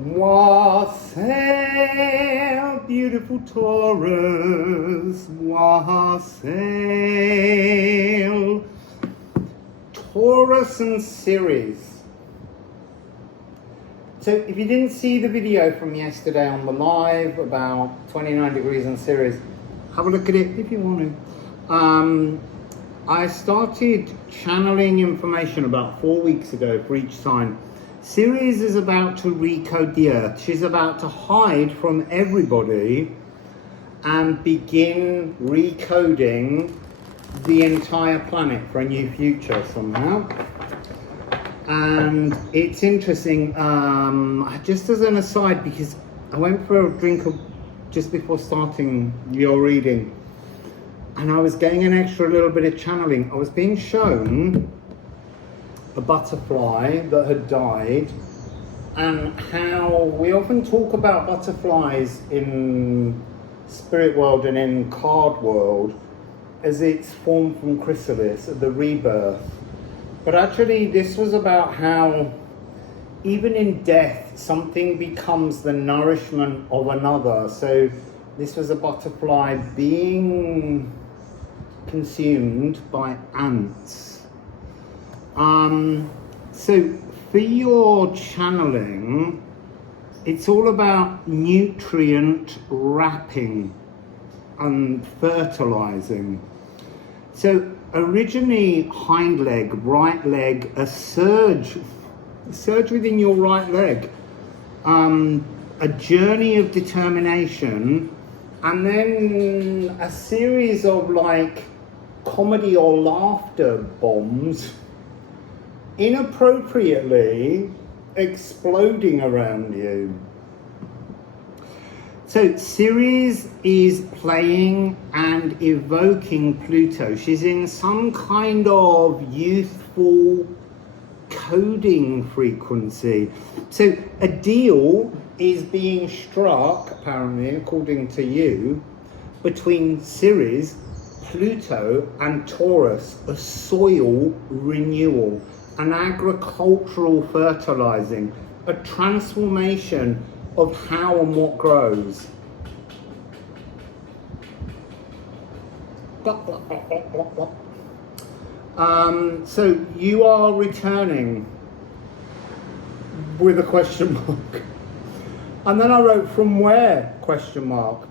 Wassail, beautiful Taurus, wassail. Taurus and Ceres. So if you didn't see the video from yesterday on the live about 29 degrees on Ceres, have a look at it if you want to. I started channeling information about 4 weeks ago for each sign. Ceres is about to recode the earth. She's about to hide from everybody and begin recoding the entire planet for a new future somehow. And it's interesting, just as an aside, because I went for a drink just before starting your reading, and I was getting an extra little bit of channeling. I was being shown a butterfly that had died, and how we often talk about butterflies in spirit world and in card world as it's formed from chrysalis, the rebirth. But actually this was about how even in death something becomes the nourishment of another. So this was a butterfly being consumed by ants. So for your channeling, it's all about nutrient wrapping and fertilizing. So originally hind leg, right leg, a surge within your right leg, a journey of determination, and then a series of like comedy or laughter bombs inappropriately exploding around you. So Ceres is playing and evoking Pluto. She's in some kind of youthful coding frequency. So a deal is being struck, apparently, according to you, between Ceres, Pluto and Taurus, a soil renewal, an agricultural fertilizing, a transformation of how and what grows. So you are returning with a question mark. And then I wrote, from where? Question mark.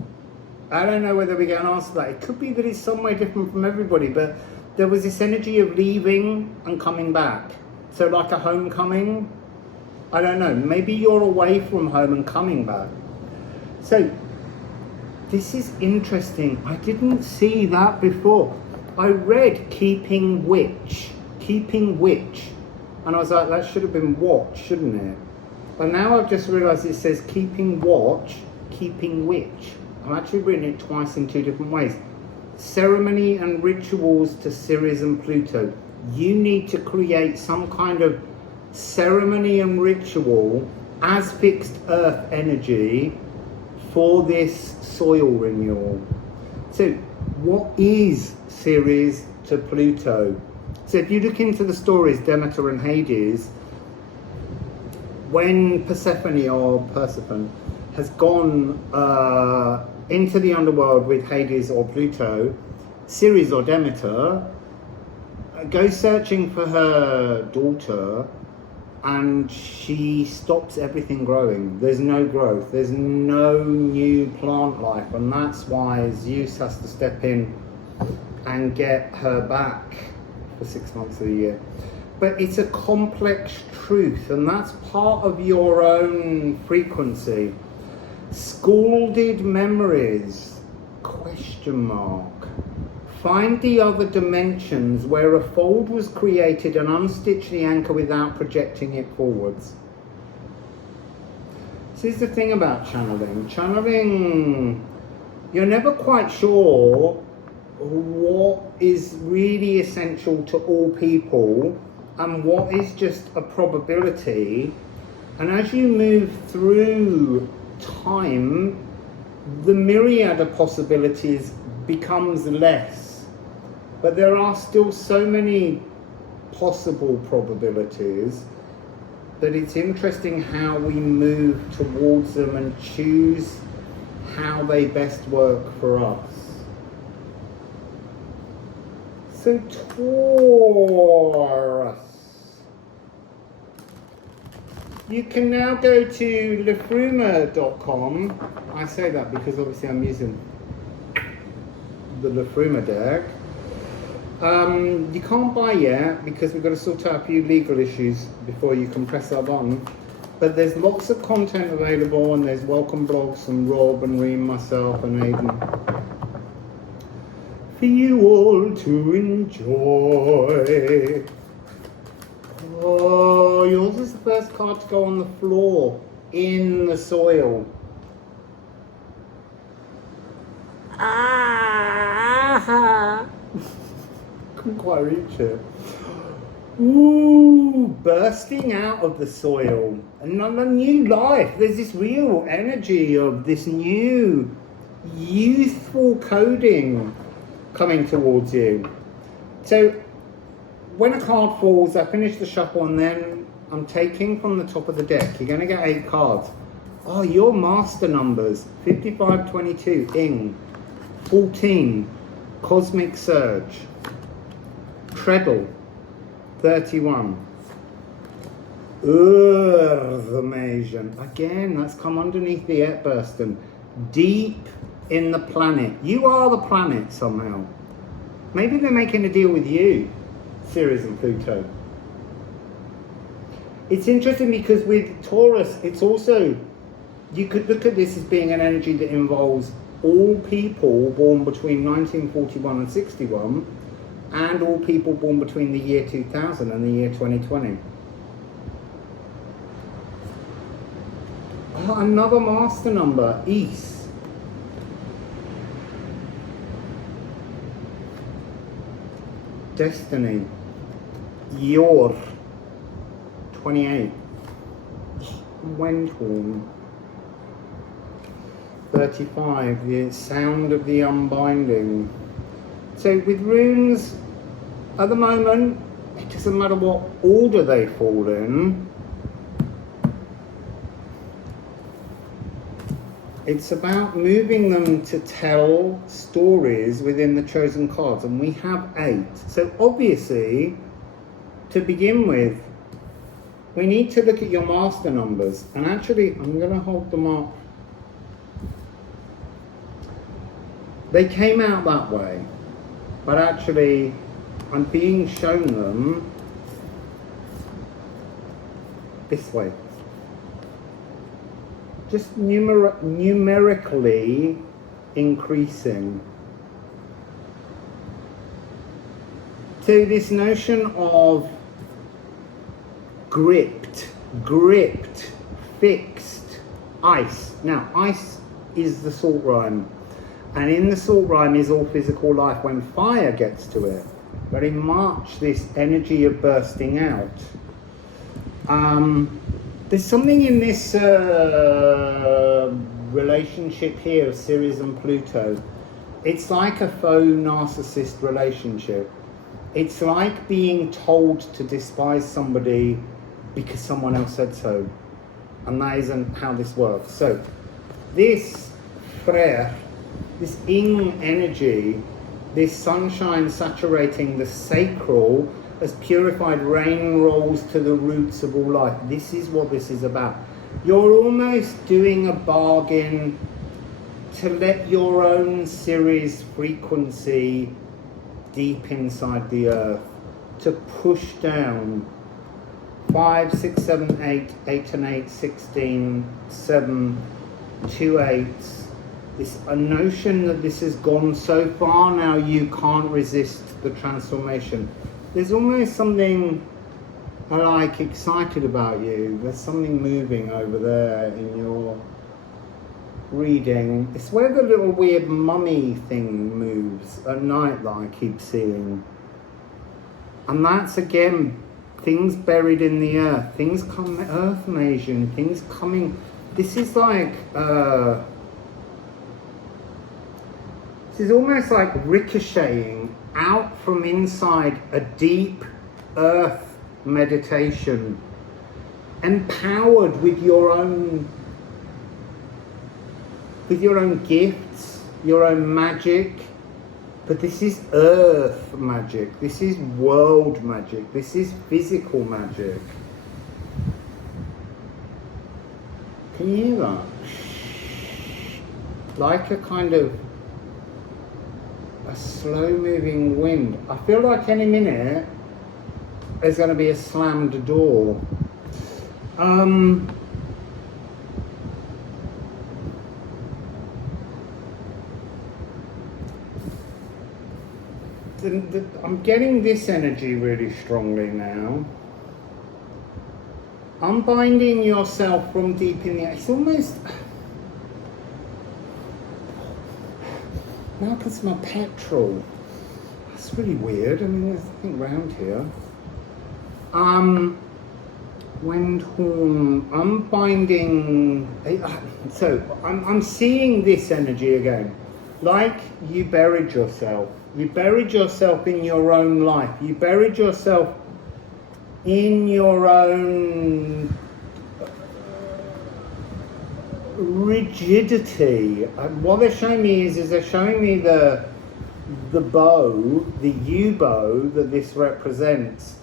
I don't know whether we get an answer to that. It could be that it's somewhere different from everybody, but there was this energy of leaving and coming back. So like a homecoming. I don't know, maybe you're away from home and coming back. So this is interesting. I didn't see that before. I read keeping witch, and I was like, that should have been watch, shouldn't it? But now I've just realized it says keeping watch, keeping witch. I've actually written it twice in two different ways. Ceremony and rituals to Ceres and Pluto. You need to create some kind of ceremony and ritual as fixed earth energy for this soil renewal. So what is Ceres to Pluto? So if you look into the stories, Demeter and Hades, when Persephone has gone into the underworld with Hades or Pluto, Ceres or Demeter goes searching for her daughter, and she stops everything growing. There's no growth, there's no new plant life, and that's why Zeus has to step in and get her back for 6 months of the year. But it's a complex truth, and that's part of your own frequency. Scalded memories, question mark. Find the other dimensions where a fold was created and unstitch the anchor without projecting it forwards. This is the thing about channeling. Channeling, you're never quite sure what is really essential to all people and what is just a probability. And as you move through time, the myriad of possibilities becomes less. But there are still so many possible probabilities that it's interesting how we move towards them and choose how they best work for us. So Taurus, you can now go to Liffruma.com. I say that because obviously I'm using the Liffruma deck. You can't buy yet because we've got to sort out a few legal issues before you can press our button. But there's lots of content available, and there's welcome blogs from Rob and Reem, myself and Aidan, for you all to enjoy. Oh, yours is the first card to go on the floor, in the soil. Ah! Couldn't quite reach it. Ooh, bursting out of the soil. Another new life. There's this real energy of this new, youthful coding coming towards you. So, when a card falls, I finish the shuffle and then I'm taking from the top of the deck. You're going to get 8 cards. Oh, your master numbers. 55, 22, Ing. 14, Cosmic Surge. Treble, 31. Urthimation. Again, that's come underneath the Epburston. Deep in the planet. You are the planet somehow. Maybe they're making a deal with you, Ceres and Pluto. It's interesting because with Taurus, it's also, you could look at this as being an energy that involves all people born between 1941 and 61, and all people born between the year 2000 and the year 2020. Oh, another master number, East. Destiny. Yor. 28. Wendhorn. 35. The sound of the unbinding. So with runes, at the moment, it doesn't matter what order they fall in. It's about moving them to tell stories within the chosen cards, and we have 8. So obviously, to begin with, we need to look at your master numbers. And actually, I'm going to hold them up. They came out that way. But actually, I'm being shown them this way. Just numerically increasing. So this notion of gripped, fixed, ice. Now, ice is the salt rhyme. And in the salt rhyme is all physical life when fire gets to it. Very much this energy of bursting out. There's something in this relationship here of Ceres and Pluto. It's like a faux narcissist relationship. It's like being told to despise somebody because someone else said so. And that isn't how this works. So, this frère, this ing energy, this sunshine saturating the sacral as purified rain rolls to the roots of all life. This is what this is about. You're almost doing a bargain to let your own Ceres frequency deep inside the earth, to push down 5, 6, 7, 8, 8 and 8, 16, 7, 2 8s. A notion that this has gone so far now you can't resist the transformation. There's almost something like excited about you. There's something moving over there in your reading. It's where the little weird mummy thing moves at night that I keep seeing. And that's again, things buried in the earth, things come, earth Asian, things coming. This is like, this is almost like ricocheting out from inside a deep earth meditation empowered with your own gifts, your own magic. But this is earth magic, this is world magic, this is physical magic. Can you hear that? Like a kind of a slow moving wind. I feel like any minute there's going to be a slammed door. I'm getting this energy really strongly now. Unbinding yourself from deep in the earth. It's almost... Now I can smell petrol. That's really weird. I mean, there's nothing around here. Wind horn. Unbinding... So, I'm seeing this energy again. Like you buried yourself. You buried yourself in your own life. You buried yourself in your own rigidity. And what they're showing me is they're showing me the bow, the U-bow that this represents,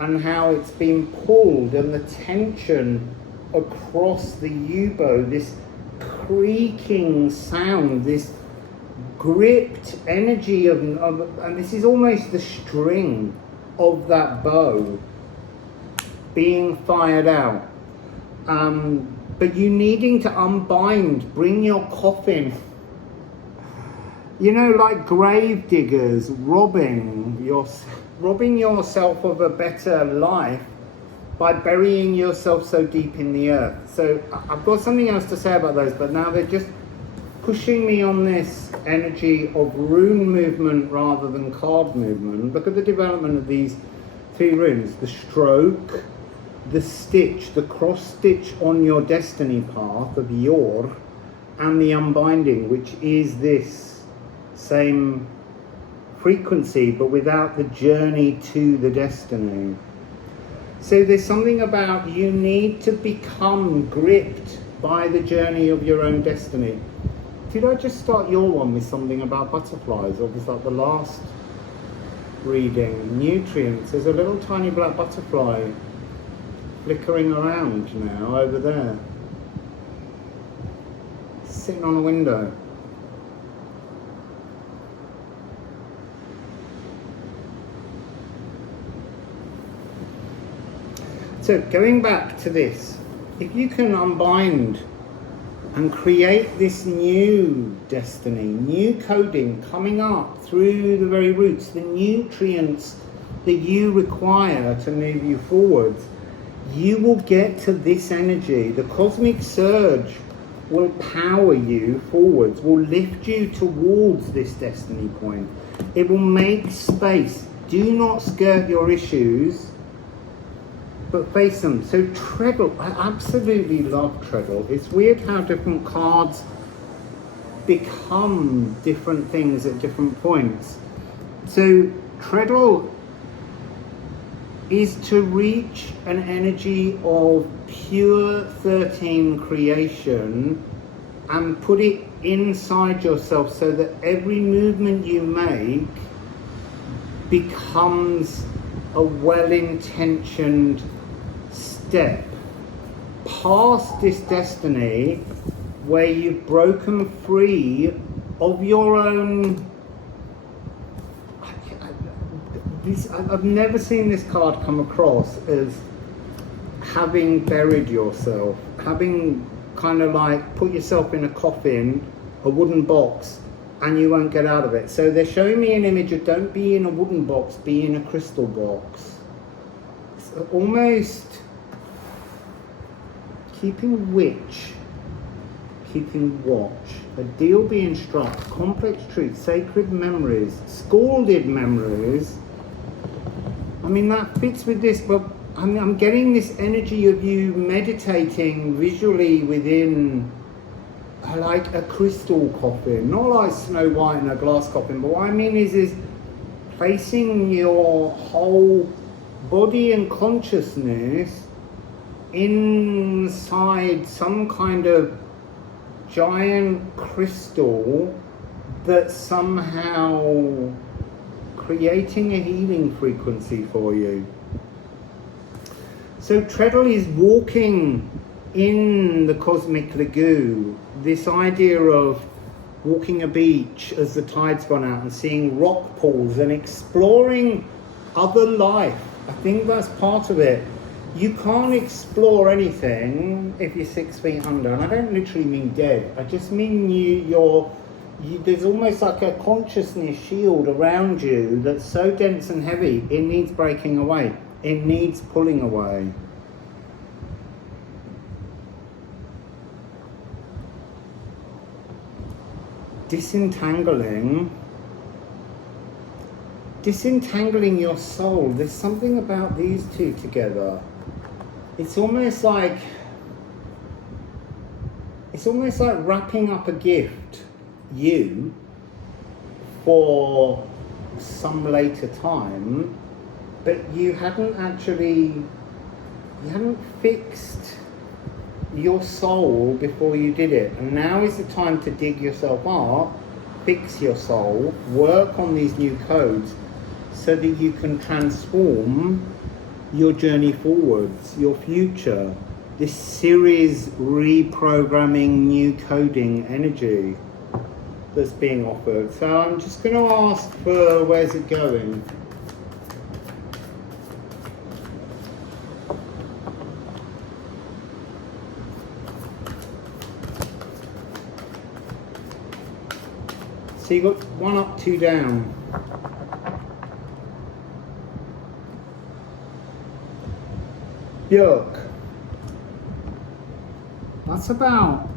and how it's been pulled, and the tension across the U-bow, this creaking sound, this gripped energy of, and this is almost the string of that bow being fired out. But you needing to unbind, bring your coffin, you know, like grave diggers robbing yourself of a better life by burying yourself so deep in the earth. So I've got something else to say about those, but now they're just pushing me on this energy of rune movement rather than card movement. Look at the development of these 3 runes: the stroke, the stitch, the cross stitch on your destiny path of Yor, and the unbinding, which is this same frequency but without the journey to the destiny. So there's something about you need to become gripped by the journey of your own destiny. Did I just start your one with something about butterflies, or was that the last reading? Nutrients. There's a little tiny black butterfly flickering around now over there, sitting on a window. So going back to this, if you can unbind and create this new destiny, new coding coming up through the very roots, the nutrients that you require to move you forward, you will get to this energy. The cosmic surge will power you forwards, will lift you towards this destiny point. It will make space. Do not skirt your issues, but face them. So treadle, I absolutely love treadle. It's weird how different cards become different things at different points. So treadle is to reach an energy of pure 13 creation and put it inside yourself so that every movement you make becomes a well-intentioned step past this destiny where you've broken free of your own... I've never seen this card come across as having buried yourself, having kind of like put yourself in a coffin, a wooden box, and you won't get out of it. So they're showing me an image of don't be in a wooden box, be in a crystal box. It's almost keeping witch, keeping watch, a deal being struck, complex truth, sacred memories, scalded memories. I mean, that fits with this, but I'm getting this energy of you meditating visually within like a crystal coffin, not like Snow White in a glass coffin, but what I mean is placing your whole body and consciousness inside some kind of giant crystal that's somehow creating a healing frequency for you. So Treadle is walking in the cosmic lagoon, this idea of walking a beach as the tide's gone out and seeing rock pools and exploring other life. I think that's part of it. You can't explore anything if you're 6 feet under, and I don't literally mean dead. I just mean there's almost like a consciousness shield around you that's so dense and heavy, it needs breaking away. It needs pulling away. Disentangling your soul. There's something about these two together. It's almost like wrapping up a gift, you, for some later time, but you hadn't fixed your soul before you did it. And now is the time to dig yourself up, fix your soul, work on these new codes so that you can transform your journey forwards, your future, this Ceres reprogramming, new coding energy that's being offered. So I'm just going to ask for, where's it going? So you got 1 up, 2 down. Look, that's about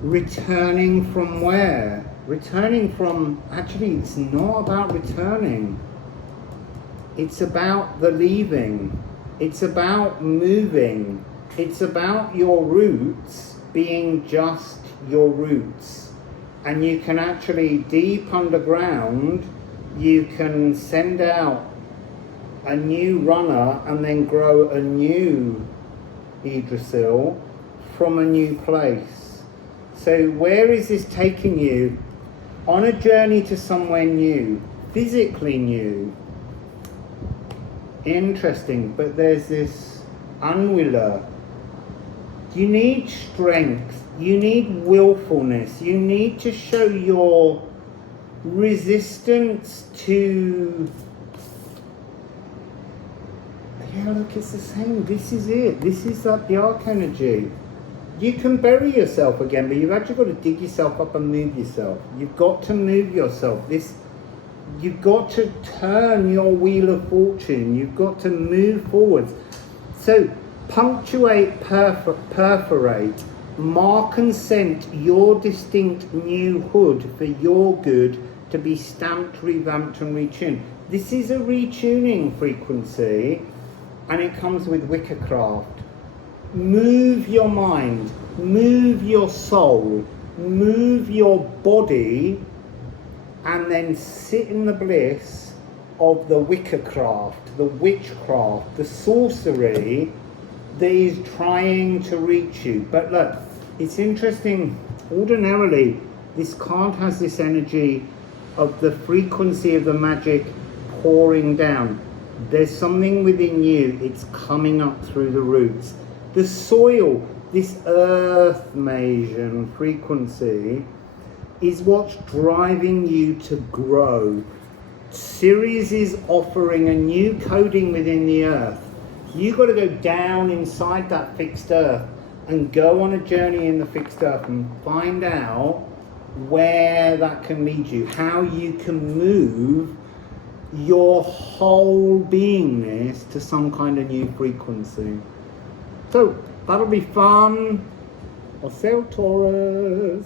returning from where? Returning from, actually it's not about returning. It's about the leaving. It's about moving. It's about your roots being just your roots. And you can actually, deep underground, you can send out a new runner and then grow a new Yggdrasil from a new place. So where is this taking you? On a journey to somewhere new, physically new. Interesting, but there's this unwiller. You need strength, you need willfulness, you need to show your resistance to... Yeah, look, it's the same. This is it. This is like the arc energy. You can bury yourself again, but you've actually got to dig yourself up and move yourself. You've got to move yourself. You've got to turn your wheel of fortune. You've got to move forwards. So, punctuate, perforate, mark and scent your distinct new hood for your good to be stamped, revamped and retuned. This is a retuning frequency. And it comes with wickercraft. Move your mind, move your soul, move your body, and then sit in the bliss of the wickercraft, the witchcraft, the sorcery that is trying to reach you. But look, it's interesting, ordinarily, this card has this energy of the frequency of the magic pouring down. There's something within you, it's coming up through the roots. The soil, this earth Mayan frequency, is what's driving you to grow. Ceres is offering a new coding within the earth. You've got to go down inside that fixed earth and go on a journey in the fixed earth and find out where that can lead you, how you can move your whole beingness to some kind of new frequency. So that'll be fun. Wassail, Taurus.